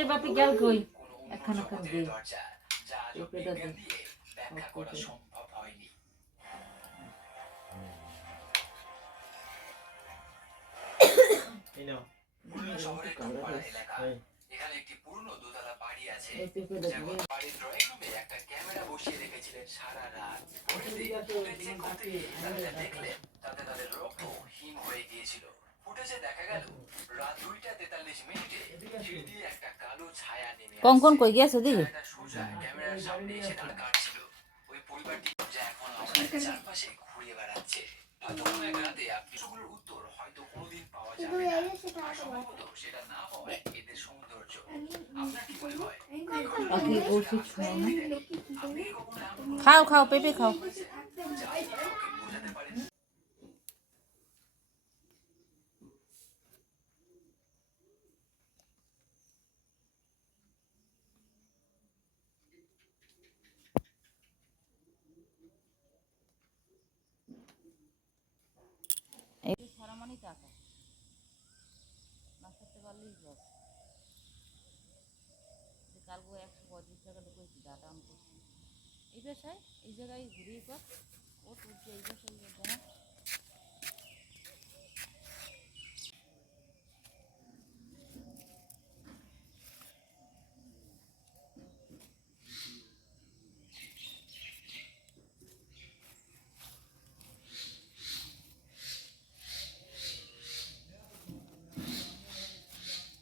দিনের বাতি গেল কই একখানা করে দে পেঁপেটা দে সম্ভব হয়নি। শহরের ঢোকপাড়া এলাকা, এখানে একটি পুরনো দোতলা বাড়ি আছে। বাড়ির ড্রয়িং রুমে একটা ক্যামেরা বসিয়ে রেখেছিলেন সারা রাত। ফুটেজে করতে গিয়ে তারা যা দেখলেন তাতে তাদের রক্ত হিম হয়ে গিয়েছিল। ফুটেজে দেখা গেল রাত 2:43 সিঁড়ি দিয়ে একটা কালো ছায়া নেমে আসছে। কঙ্কন কই গেছে দিদি? সোজা ক্যামেরার সামনে এসে দাঁড় কাটছিল। ওই পরিবারটি যা এখন আমাদের চারপাশে ঘুরে বেড়াচ্ছে। হয়তো কোনো এক রাতে আপনি সেগুলোর উত্তর হয়তো কোনোদিন পাওয়া যাবে না। আর সম্ভবত সেটা না পাওয়ায় এদের সৌন্দর্য। আপনার কি মনে হয়? পাখি ওষুধ খাও খাও পেঁপে খাও। বোঝাতে পারেন এই সারা মানে টাকা না করতে পারলেই লস। কালকে 135 টাকা ঢুকেছি ডাটা আম করছি এই পেশায় এই জায়গায় ঘুরিয়ে কর ও তুলছে এই পেশায় দেখা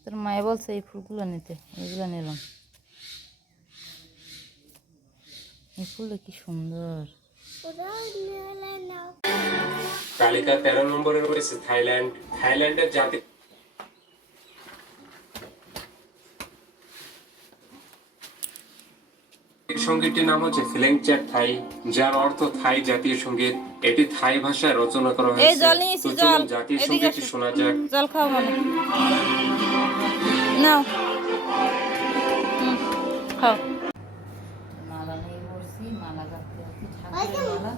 তোর মায়ে বলছে এই ফুলগুলো নিতে, এইগুলো নিলাম। এই ফুলটা কি সুন্দর। তালিকা 13 নম্বরে রয়েছে থাইল্যান্ড। থাইল্যান্ডের জাতীয় সঙ্গীতটির নাম হচ্ছে ফিলেংচ্যাট থাই, যার অর্থ থাই জাতীয় সঙ্গীত। এটি থাই ভাষায় রচনা করা হয়েছে। তো চলুন জাতীয় সঙ্গীতটি শোনা যাক। জল খাও মানে নাও খাও। মালা নিয়ে বসছি, মালা গাঁথতে আছি, ঠাকুরের মালা।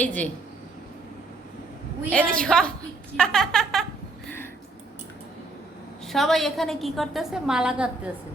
এই যে সবাই এখানে কি করতেছে? মালা গাঁথতেছে।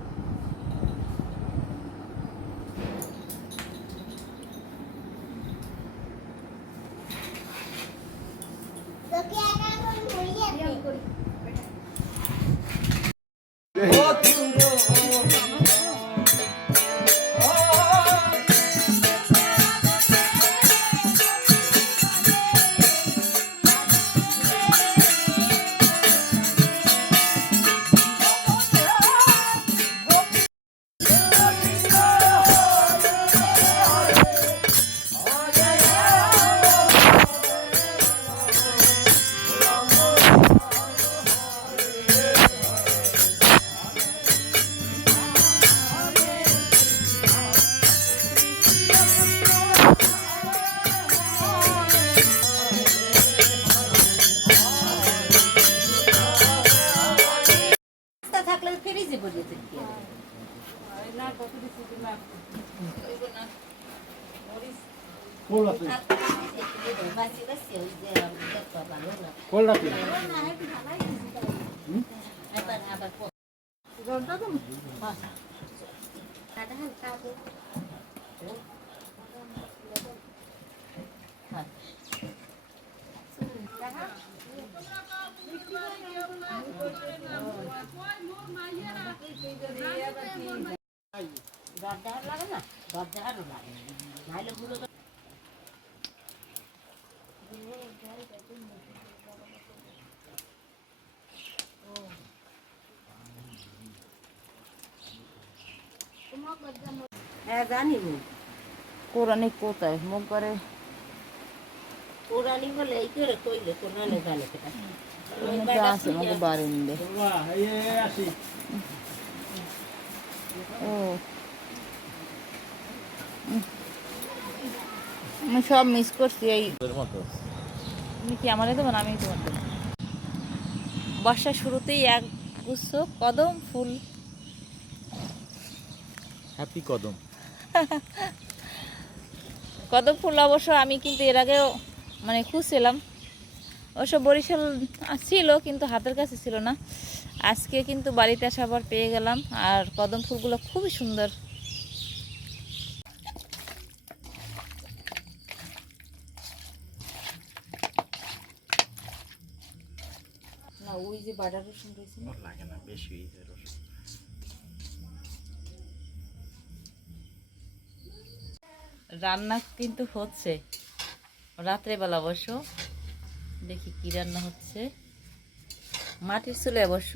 থাকলে ফ্রিজে বসে থাকি না কত কিছু না ওইব না মরিস কোলা তুই বাসি বাসি ওই যে দেখতে ভালো না কোলা তুই না হেপি ভালাই আবার আবার জলটা তো বাস কাটা হাল কাটো হ্যাঁ দরজার লাগে না, দরজারও লাগে নাইলে পুরো হ্যাঁ জানি কোরআনে কোথায় মুখ করে কোরআনি বলে এই করে কইলে কোরআনে জানে সেটা আছে আমাকে বাড়ি নিলে ও আমি সব মিস করছি এই তুমি কি আমারে দেবো না আমি তোমার দেবো। বর্ষার শুরুতেই এক গুচ্ছ কদম ফুল। হ্যাপি কদম। কদম ফুল অবশ্য আমি কিন্তু এর আগেও মানে খুঁজছিলাম, অবশ্য বরিশাল ছিল কিন্তু হাতের কাছে ছিল না। আজকে কিন্তু বাড়িতে আসার পর পেয়ে গেলাম, আর কদম ফুলগুলো খুবই সুন্দর। না ওই যে বাটার রসুন রয়েছে লাগে না, বেশি হয়ে যায় রসুন। রান্না কিন্তু হচ্ছে রাত্রেবেলা, অবশ্য দেখি কি রান্না হচ্ছে। মাটির চুলে অবশ্য।